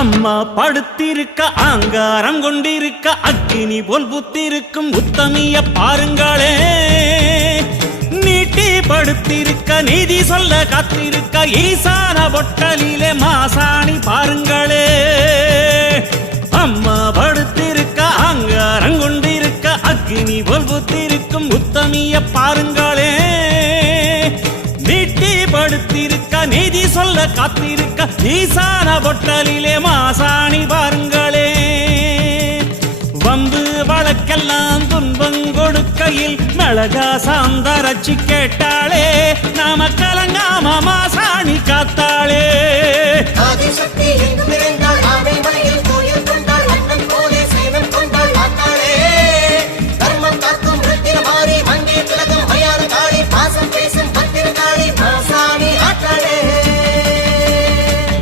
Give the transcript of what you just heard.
அம்மா படுத்திருக்க ஆங்காரம் கொண்டிருக்க அக்கினி போல் புத்திருக்கும் உத்தமிய பாருங்களே. நீட்டி படுத்திருக்க நீதி சொல்ல காத்திருக்க ஈசான பொட்டலிலே மாசாணி பாருங்களே. அம்மா படுத்திருக்க ஆங்காரம் கொண்டிருக்க அக்கினி போல் புத்திருக்கும் உத்தமிய பாருங்களே. நீட்டி படுத்திருக்க நீதி சொல்ல காத்திருக்க ஈசான பொட்டலிலே மாசாணி பாருங்களே. வம்பு வழக்கெல்லாம் துன்பம் கொடுக்கையில் மிளகா சாந்தரச்சி கேட்டாளே. நாம கலங்காம மாசாணி காத்தாளே.